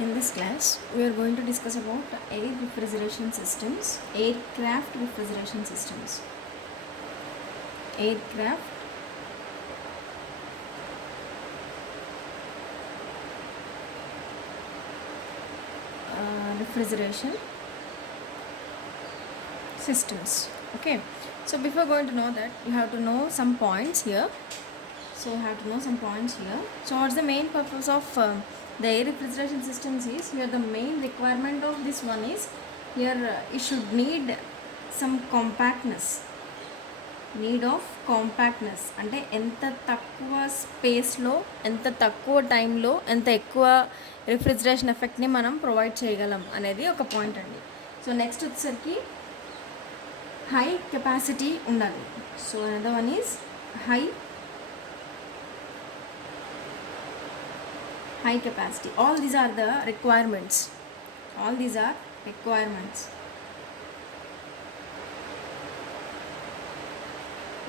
In this class, we are going to discuss about air refrigeration systems, aircraft refrigeration systems, aircraft refrigeration systems. Okay, so before going to know that, you have to know some points here. So what's the main purpose of the air refrigeration systems is here the main requirement of this one is here it should need some compactness. Need of compactness అంటే ఎంత తక్కువ స్పేస్లో ఎంత తక్కువ టైంలో ఎంత ఎక్కువ రిఫ్రిజిరేషన్ ఎఫెక్ట్ని మనం ప్రొవైడ్ చేయగలం అనేది ఒక పాయింట్ అండి. సో నెక్స్ట్ వచ్చేసరికి హై కెపాసిటీ ఉండాలి. So another one is high capacity. All these are the requirements.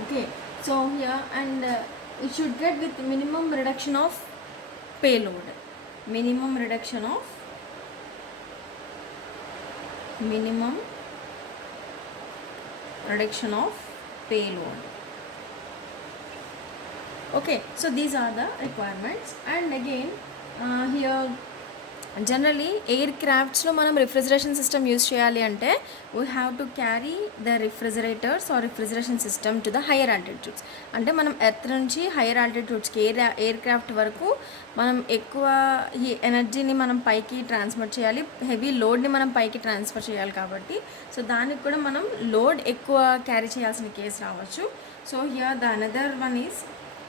Okay, so here and it should get with minimum reduction of payload. Minimum reduction of payload. Okay, so these are the requirements. And again here generally air క్రాఫ్ట్స్లో మనం refrigeration system use చేయాలి అంటే we have to carry the refrigerators or refrigeration system to the higher altitudes. అంటే మనం ఎర్త్ నుంచి హయ్యర్ ఆల్టిట్యూడ్స్కి air craft వరకు మనం ఎక్కువ ఈ ఎనర్జీని మనం పైకి ట్రాన్స్ఫర్ చేయాలి, హెవీ లోడ్ని మనం పైకి ట్రాన్స్ఫర్ చేయాలి కాబట్టి సో దానికి కూడా మనం లోడ్ ఎక్కువ క్యారీ చేయాల్సిన కేసు రావచ్చు. So here the another one is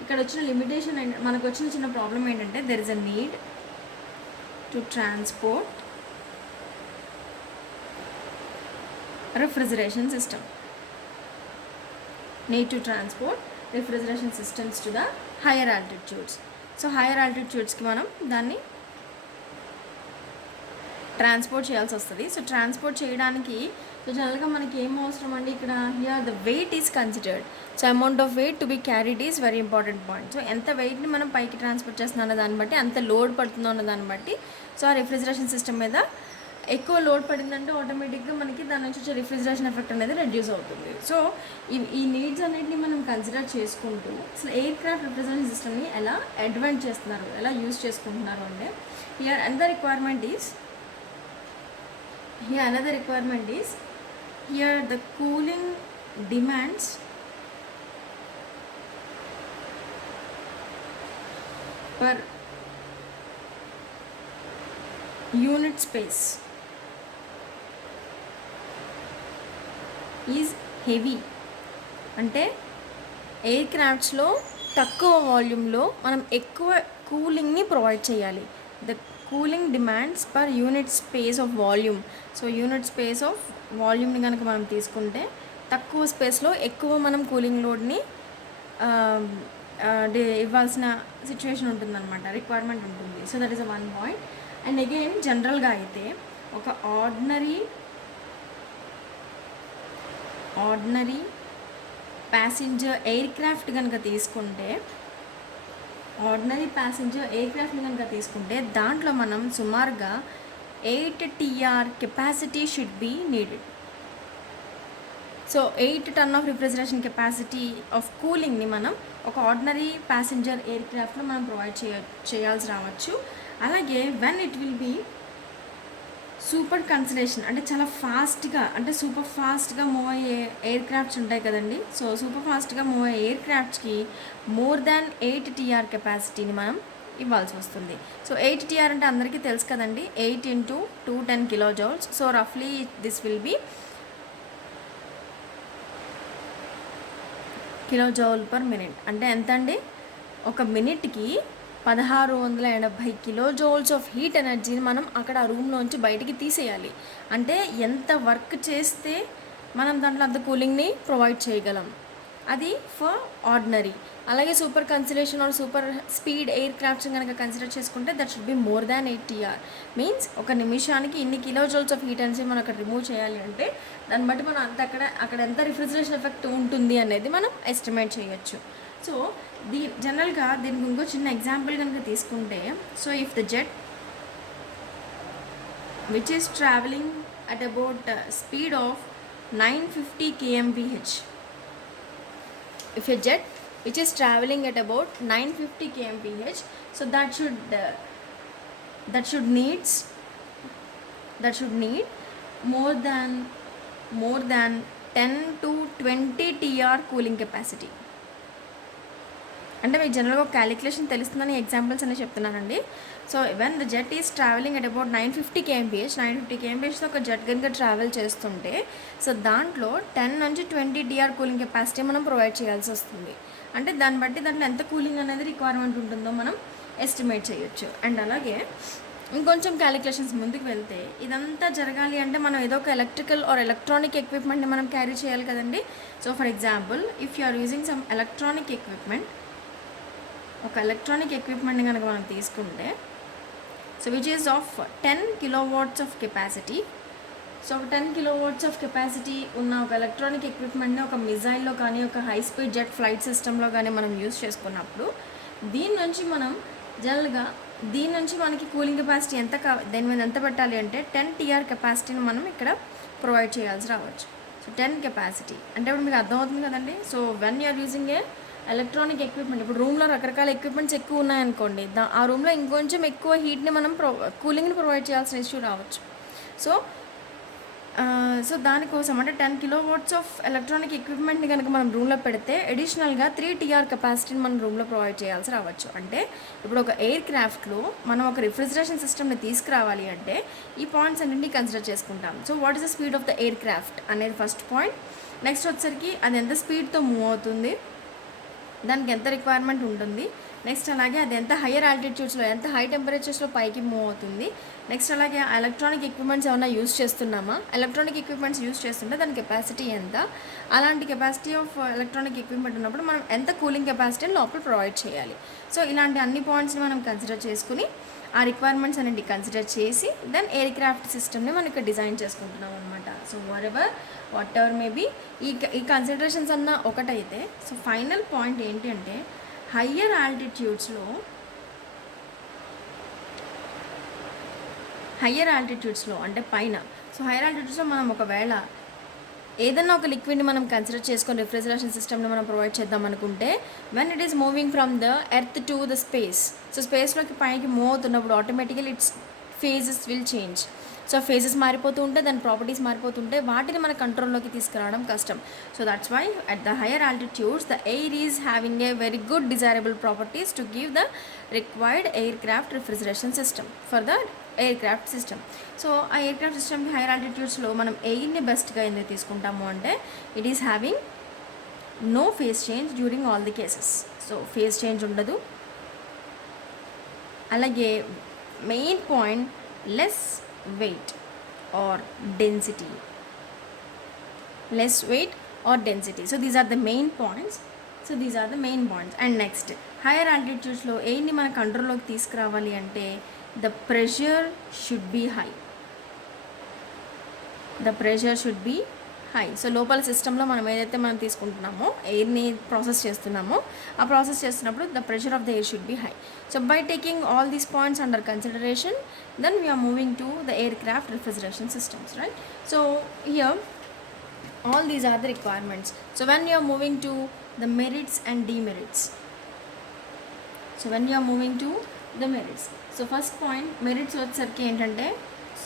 ఇక్కడ వచ్చిన లిమిటేషన్ మనకు వచ్చిన చిన్న ప్రాబ్లం ఏంటంటే there is a need to transport refrigeration systems to the higher altitudes. So higher altitudes ki manam danni transport చేయాల్సి వస్తుంది. సో ట్రాన్స్పోర్ట్ చేయడానికి సో జనరల్గా మనకి ఏం అవసరం అండి ఇక్కడ here the weight is considered. So amount of weight to be carried is very important point. So ఎంత వెయిట్ని మనం పైకి ట్రాన్స్పోర్ట్ చేస్తున్నాం అన్న దాన్ని బట్టి ఎంత లోడ్ పడుతుందో అన్న దాన్ని బట్టి సో ఆ రిఫ్రిజరేషన్ సిస్టమ్ మీద ఎక్కువ లోడ్ పడిందంటే ఆటోమేటిక్గా మనకి దాని నుంచి వచ్చే రిఫ్రిజరేషన్ ఎఫెక్ట్ అనేది రెడ్యూస్ అవుతుంది. సో ఈ నీడ్స్ అన్నిటిని మనం కన్సిడర్ చేసుకుంటూ అసలు ఎయిర్ క్రాఫ్ట్ రిఫ్రిజరేషన్ సిస్టమ్ని ఎలా అడ్వాన్స్ చేస్తున్నారు, ఎలా యూజ్ చేసుకుంటున్నారు అంటే here another requirement is here the cooling demands per unit space is heavy. అంటే ఎయిర్ క్రాఫ్ట్స్లో తక్కువ వాల్యూమ్లో మనం ఎక్కువ కూలింగ్ని ప్రొవైడ్ చేయాలి. The cooling demands per unit space of volume. So unit space of వాల్యూమ్ని కనుక మనం తీసుకుంటే తక్కువ స్పేస్లో ఎక్కువ మనం కూలింగ్ లోడ్ని ఇవ్వాల్సిన సిచ్యువేషన్ ఉంటుందన్నమాట, రిక్వైర్మెంట్ ఉంటుంది. So that is a one point. And again జనరల్గా అయితే ఒక ఆర్డినరీ ప్యాసింజర్ ఎయిర్ క్రాఫ్ట్ కనుక తీసుకుంటే దాంట్లో మనం సుమారుగా 8 TR capacity should be needed. So 8 ton of refrigeration capacity of కూలింగ్ని మనం ఒక ఆర్డినరీ ప్యాసింజర్ ఎయిర్ క్రాఫ్ట్లో మనం ప్రొవైడ్ చేయాల్సి రావచ్చు. అలాగే when it will be super consideration అంటే చాలా ఫాస్ట్గా అంటే సూపర్ ఫాస్ట్గా మూవ్ అయ్యే ఎయిర్ క్రాఫ్ట్స్ ఉంటాయి కదండి. సో సూపర్ ఫాస్ట్గా మూవ్ అయ్యే ఎయిర్ క్రాఫ్ట్స్కి మోర్ దాన్ 8 TR కెపాసిటీని మనం ఇవ్వాల్సి వస్తుంది. సో 8 TR అంటే అందరికీ తెలుసు కదండి, 8 × 210 kilojoules. సో రఫ్లీ this will be kilojoule per minute. అంటే ఎంత అండి, ఒక మినిట్కి 1680 kilojoules ఆఫ్ హీట్ ఎనర్జీని మనం అక్కడ ఆ రూమ్లోంచి బయటికి తీసేయాలి. అంటే ఎంత వర్క్ చేస్తే మనం దాంట్లో అంత కూలింగ్ని ప్రొవైడ్ చేయగలం, అది ఫర్ ఆర్డినరీ. అలాగే super consideration or super speed air crafts కనుక కన్సిడర్ చేసుకుంటే that should be more than 8 TR. Means ఒక నిమిషానికి ఇన్ని kilojoules ఆఫ్ హీట్ ఎనర్జీ మనం అక్కడ రిమూవ్ చేయాలి అంటే దాన్ని బట్టి మనం అంత అక్కడ ఎంత రిఫ్రిజరేషన్ ఎఫెక్ట్ ఉంటుంది అనేది మనం ఎస్టిమేట్ చేయొచ్చు. సో జనరల్గా దీనికి ఇంకో చిన్న ఎగ్జాంపుల్ కనుక తీసుకుంటే, so if the jet which is traveling at about speed of 950 kmph. If a jet which is traveling at about 950 kmph, so that should need more than 10 to 20 TR cooling capacity. అంటే మీకు జనరల్గా ఒక క్యాలిక్యులేషన్ తెలుస్తుందని ఎగ్జాంపుల్స్ అనేవి చెప్తున్నానండి. So when the jet is travelling at about 950 kmph ఒక జెట్ కనుక ట్రావెల్ చేస్తుంటే, సో దాంట్లో 10 నుంచి 20 TR కూలింగ్ కెపాసిటీ మనం ప్రొవైడ్ చేయాల్సి వస్తుంది. అంటే దాన్ని బట్టి దాంట్లో ఎంత కూలింగ్ అనేది రిక్వైర్మెంట్ ఉంటుందో మనం ఎస్టిమేట్ చేయొచ్చు. అండ్ అలాగే ఇంకొంచెం క్యాలిక్యులేషన్స్ ముందుకు వెళ్తే, ఇదంతా జరగాలి అంటే మనం ఏదో ఒక ఎలక్ట్రికల్ ఆర్ ఎలక్ట్రానిక్ ఎక్విప్మెంట్ని మనం క్యారీ చేయాలి కదండి. So for example, if you are using some electronic equipment, ఒక ఎలక్ట్రానిక్ ఎక్విప్మెంట్ని కనుక మనం తీసుకుంటే, so which is of 10 kilowatts of capacity. So 10 kilowatts of capacity ఉన్న ఒక ఎలక్ట్రానిక్ ఎక్విప్మెంట్ని ఒక మిజైల్లో కానీ ఒక హై స్పీడ్ జెట్ ఫ్లైట్ సిస్టంలో కానీ మనం యూజ్ చేసుకున్నప్పుడు, దీని నుంచి మనకి కూలింగ్ కెపాసిటీ దేని మీద ఎంత పెట్టాలి అంటే 10 TR కెపాసిటీని మనం ఇక్కడ ప్రొవైడ్ చేయాల్సి రావచ్చు. సో 10 కెపాసిటీ అంటే ఇప్పుడు మీకు అర్థమవుతుంది కదండి. So when you're using a electronic equipment, ఇప్పుడు రూమ్లో రకరకాల ఎక్విప్మెంట్స్ ఎక్కువ ఉన్నాయనుకోండి, ఆ రూమ్లో ఇంకొంచెం ఎక్కువ హీట్ని మనం కూలింగ్ని ప్రొవైడ్ చేయాల్సిన ఇష్యూ రావచ్చు. సో దానికోసం అంటే 10 kilowatts ఆఫ్ ఎలక్ట్రానిక్ ఎక్విప్మెంట్ని కనుక మనం రూమ్లో పెడితే అడిషనల్గా 3 TR కెపాసిటీని మనం రూమ్లో ప్రొవైడ్ చేయాల్సి రావచ్చు. అంటే ఇప్పుడు ఒక ఎయిర్ క్రాఫ్ట్లో మనం ఒక రిఫ్రిజరేషన్ సిస్టమ్ని తీసుకురావాలి అంటే ఈ పాయింట్స్ అన్నింటినీ కన్సిడర్ చేసుకుంటాం. So what is the speed of the air craft అనేది ఫస్ట్ పాయింట్. నెక్స్ట్ వచ్చేసరికి అది ఎంత స్పీడ్తో మూవ్ అవుతుంది, దానికి ఎంత రిక్వైర్మెంట్ ఉంటుంది. నెక్స్ట్ అలాగే అది ఎంత హయ్యర్ ఆల్టిట్యూడ్స్లో, ఎంత హై టెంపరేచర్స్లో పైకి మూవ్ అవుతుంది. నెక్స్ట్ అలాగే ఎలక్ట్రానిక్ ఎక్విప్మెంట్స్ ఏమైనా యూజ్ చేస్తున్నామా, ఎలక్ట్రానిక్ ఎక్విప్మెంట్స్ యూజ్ చేస్తుంటే దాని కెపాసిటీ ఎంత, అలాంటి కెపాసిటీ ఆఫ్ ఎలక్ట్రానిక్ ఎక్విప్మెంట్ ఉన్నప్పుడు మనం ఎంత కూలింగ్ కెపాసిటీని లోపల ప్రొవైడ్ చేయాలి. సో ఇలాంటి అన్ని పాయింట్స్ని మనం కన్సిడర్ చేసుకుని ఆ రిక్వైర్మెంట్స్ అనేది కన్సిడర్ చేసి దెన్ ఎయిర్ క్రాఫ్ట్ సిస్టమ్ని మనం ఇక్కడ డిజైన్ చేసుకుంటున్నాం అనమాట. సో వాట్ ఎవర్ మేబీ ఈ కన్సిడరేషన్స్ అన్న ఒకటైతే, సో ఫైనల్ పాయింట్ ఏంటి అంటే హయ్యర్ ఆల్టిట్యూడ్స్లో అంటే పైన, సో హైయర్ ఆల్టిట్యూడ్స్లో మనం ఒకవేళ ఏదన్నా ఒక లిక్విడ్ని మనం కన్సిడర్ చేసుకొని రిఫ్రిజరేషన్ సిస్టమ్ని మనం ప్రొవైడ్ చేద్దాం అనుకుంటే, when it is moving from the earth to the space, so స్పేస్లోకి పైకి మూవ్ అవుతున్నప్పుడు automatically its phases will change. So phases మారిపోతూ ఉంటే దాని ప్రాపర్టీస్ మారిపోతుంటే వాటిని మన కంట్రోల్లోకి తీసుకురావడం కష్టం. So that's why at the higher altitudes the air is having a very good desirable properties to give the required air craft refrigeration system for the air craft system. So ఆ ఎయిర్ క్రాఫ్ట్ సిస్టమ్కి హైయర్ ఆల్టిట్యూడ్స్లో మనం ఎయిర్ని బెస్ట్గా ఎందుకు తీసుకుంటాము అంటే it is having no phase change during all the cases. So phase change ఉండదు. అలాగే main point less weight or density. So these are the main points. And next, higher altitudes లో ఎయిర్ని మన కంట్రోల్లోకి తీసుకురావాలి అంటే the pressure should be high. So లోపల సిస్టంలో మనం ఏదైతే మనం తీసుకుంటున్నామో ఎయిర్ని ప్రాసెస్ చేస్తున్నామో ఆ ప్రాసెస్ చేస్తున్నప్పుడు the pressure of the air should be high. So by taking all these points under consideration then we're moving to the air craft refrigeration systems, right? So here all these are the requirements. So when you are moving to the merits and demerits, so first point merits వచ్చేసరికి ఏంటంటే,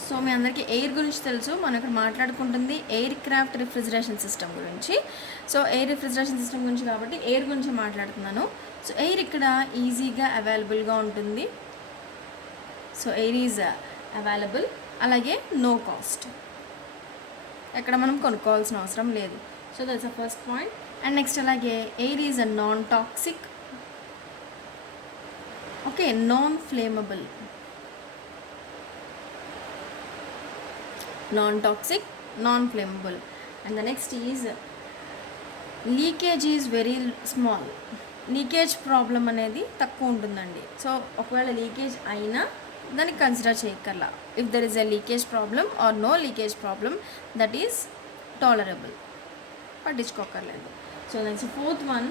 సో మీ అందరికీ ఎయిర్ గురించి తెలుసు, మనం ఇక్కడ మాట్లాడుకుంటుంది air craft refrigeration system గురించి. So air refrigeration system గురించి కాబట్టి ఎయిర్ గురించి మాట్లాడుతున్నాను. సో ఎయిర్ ఇక్కడ ఈజీగా అవైలబుల్గా ఉంటుంది. సో ఎయిర్ ఈజ్ అవైలబుల్, అలాగే నో కాస్ట్, ఎక్కడ మనం కొనుక్కోవాల్సిన అవసరం లేదు. So that's the first point. And next అలాగే air is a non toxic, okay, non flammable, non-flammable. And the next is leakage is very small. Leakage problem అనేది తక్కువ ఉంటుందండి. సో ఒకవేళ లీకేజ్ అయినా దాన్ని కన్సిడర్ చేయక్కర్లా. If there is a leakage problem or no leakage problem, that is tolerable, పట్టించుకోక్కర్లేదు. So next fourth one,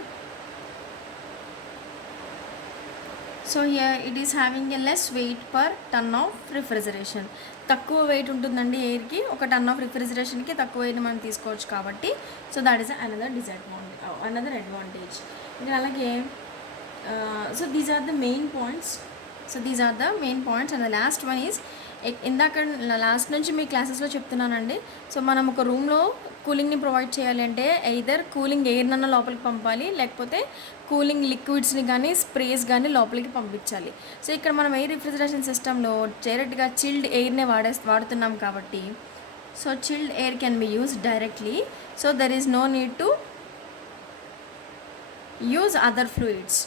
so here it is having a less weight per ton of refrigeration. తక్కువ weight ఉంటుందండి ఎయిర్కి, ఒక టన్ ఆఫ్ రిఫ్రిజరేషన్కి తక్కువ వెయిట్ మనం తీసుకోవచ్చు కాబట్టి. So that is another advantage. ఇంకా అలాగే so these are the main points and the last one is, ఇందాక లాస్ట్ నుంచి మీ క్లాసెస్లో చెప్తున్నానండి. సో మనం ఒక రూమ్లో కూలింగ్ని ప్రొవైడ్ చేయాలి అంటే ఎయిదర్ కూలింగ్ ఎయిర్నన్నా లోపలికి పంపాలి, లేకపోతే కూలింగ్ లిక్విడ్స్ని కానీ స్ప్రేస్ కానీ లోపలికి పంపించాలి. సో ఇక్కడ మనం ఎయిర్ రిఫ్రిజరేషన్ సిస్టంలో డైరెక్ట్గా చిల్డ్ ఎయిర్నే వాడుతున్నాం కాబట్టి, so chilled air can be use directly. So there is no need to use other fluids.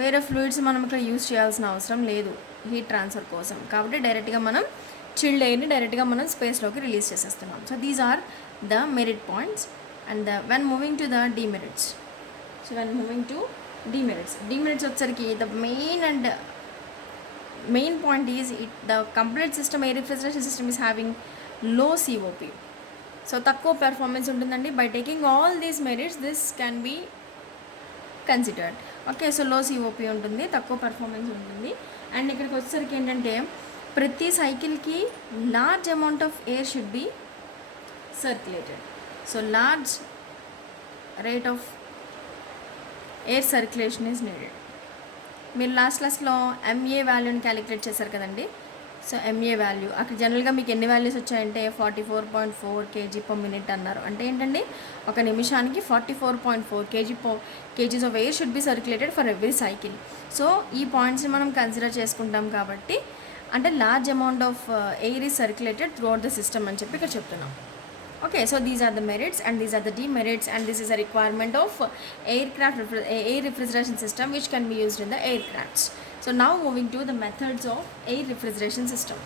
వేరే ఫ్లూయిడ్స్ మనం ఇక్కడ యూజ్ చేయాల్సిన అవసరం లేదు హీట్ ట్రాన్స్ఫర్ కోసం. కాబట్టి డైరెక్ట్గా మనం చిల్డ్ ఎయిర్ని డైరెక్ట్గా మనం స్పేస్లోకి రిలీజ్ చేసేస్తున్నాం. So these are the merit points. And when moving to the demerits. So when moving to demerits వచ్చరికి the main point is the complete system air refrigeration system is having low COP. So తక్కువ performance ఉంటుందండి. By taking all these merits this can be considered. Okay, so low COP ఉంటుంది, తక్కువ పెర్ఫార్మెన్స్ ఉంటుంది. అండ్ ఇక్కడికి వచ్చేసరికి ఏంటంటే ప్రతి సైకిల్కి large amount of air should B circulated. So large rate of air circulation is needed. మీరు లాస్ట్ క్లాస్లో MA వాల్యూని క్యాలిక్యులేట్ చేశారు కదండి. సో MA వాల్యూ అక్కడ జనరల్గా మీకు ఎన్ని వాల్యూస్ వచ్చాయంటే 44.4 kg/min అన్నారు. అంటే ఏంటండి, ఒక నిమిషానికి 44.4 kgs of air should B circulated for every cycle. So ఈ పాయింట్స్ని మనం కన్సిడర్ చేసుకుంటాం కాబట్టి, అంటే large amount of air is circulated through out the system అని చెప్పి ఇక్కడ చెప్తున్నాం. Okay, so these are the merits and these are the demerits, and this is a requirement of air refrigeration system which can be used in the aircrafts. So now moving to the methods of air refrigeration system.